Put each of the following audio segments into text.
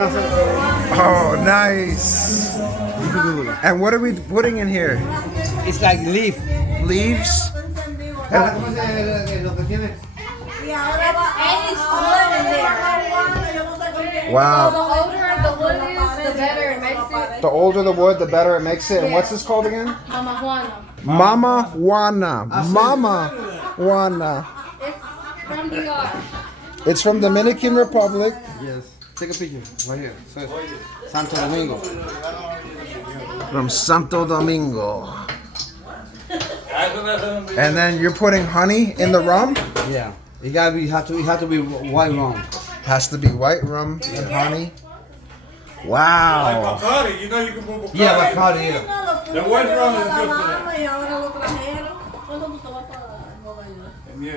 Oh, nice. And what are we putting in here? It's like leaf. Leaves? Wow. The older the wood is, the better it makes it. The older the wood, the better it makes it. And what's this called again? Mama Juana. Mama Juana. Mama Juana. It's from DR. It's from Dominican Republic. Yes. Take a picture right here. So, Santo Domingo. From Santo Domingo. And then you're putting honey in the rum? Yeah. It have to be white rum. Has to be white rum and honey. Wow. Bacardi, you know you can put Bacardi. Yeah, Bacardi. Yeah. The white rum is good for that.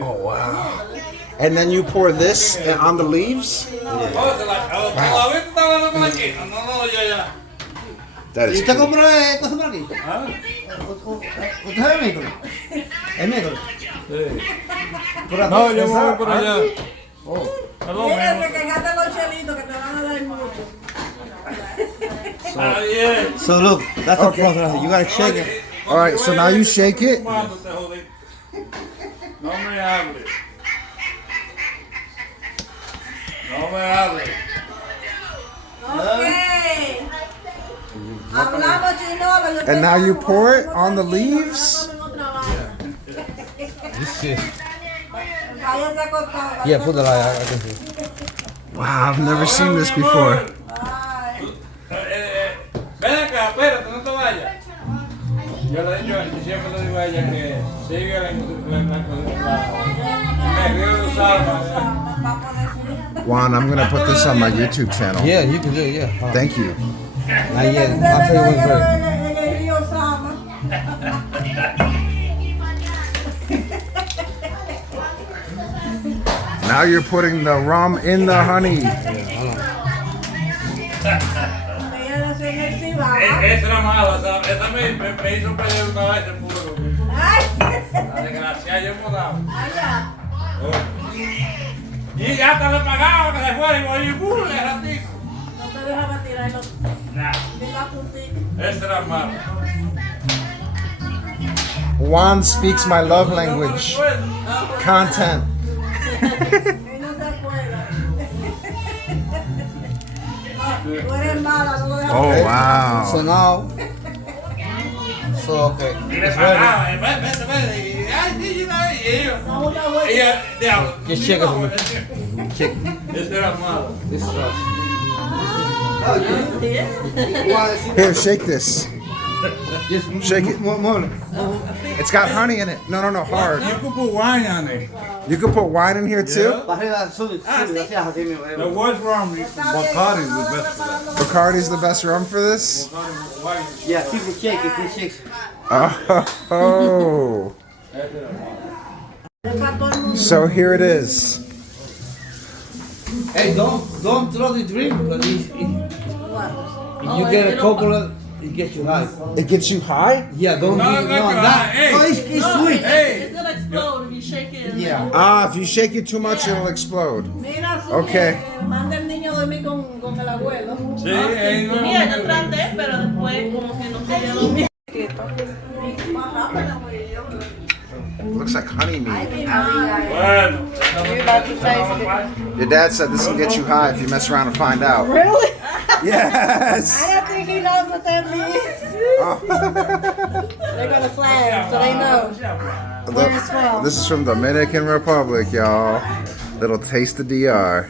Oh, wow. And then you pour this on the leaves? That is ¿Usted cool. compró cosas por aquí? ¿Usted sabe miércoles? ¿El miércoles? ¿Por aquí? No, yo me voy por allá. Oh. Perdón, So look, that's the process. You gotta shake it. All right, so now you shake it. No me hables. No me hables. And now you pour it on the leaves? This is. Yeah, put the light. I can see. Wow, I've never seen this before. Ven acá, espérate, no te vayas. Yo siempre le digo a ella que sigue la Juan, I'm going to put this on my YouTube channel. Yeah, you can do it. Yeah. Thank you. Not yet. I'll tell you what's great. Now you're putting the rum in the honey. Esa era mala, ¿sabes? Esa me hizo perder una vez el puro. La desgracia, yo me daba. Y hasta le pagaba que se fuera y voy y ¡pum! Le ratico. No te dejaba tirarlo. Nah, De la puntita. esa era mala. Juan speaks my love language. Content. Él no se acuerda. Tú eres mala, no lo dejas. Oh, So wow. now. So okay. Y le It's ready. pagaba, vete, y ay, sí, yo no, y ellos. Ella, diablo. Just shake it for me. Check. Esa era mala. This is us. Here, shake this. Just Shake it. More. It's got honey in it. No, hard. You could put wine on it. You can put wine in here too? Arriba, sube, así, así mismo. The worst rum, Bacardi was best for that. Bacardi's the best rum for this? Bacardi white. Yeah, keep it shaking, keep shakes. Oh. So here it is. Hey, don't throw the drink because if you get a coconut, it gets you high. It gets you high? Yeah, don't No, no, no, that. hey. No, it's sweet. Hey, It's gonna explode if you shake it. Yeah. Ah, if you shake it too much, it'll explode. Mira, Okay. manda el niño a dormir con el abuelo. sí, hey, no. Mira, yo traté, pero después como que no quería dormir. Más rápido, güey. Looks like honey meat. Bueno. Your dad said this will get you high if you mess around and find out. Really? Yes. I don't think he knows what that means. Oh. They're gonna flag, so they know. Where it's from. This is from Dominican Republic, y'all. Little taste of DR.